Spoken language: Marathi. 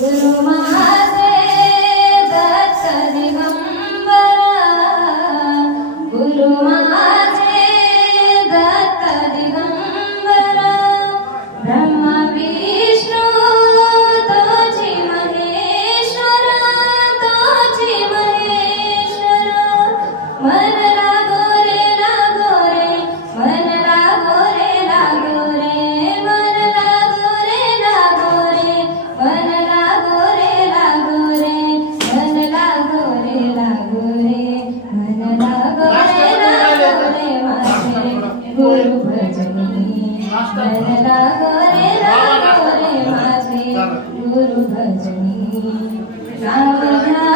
गुरु माझे दत्त दिगंबरा, गुरु माझे दत्त दिगंबरा, ब्रह्मा विष्णू तोची महेश्वर, तोची महेश्वर, मन लागो रे लागो रे, मन लागो रे लागो रे, मन लागो रे लागो रे, मन लागो रे लागो रे, मन लागो रे लागो रे, मन लागो रे लागो रे माझे गुरु भजनी, मन लागो रे लागो रे माझे गुरु भजनी, नाम घ्या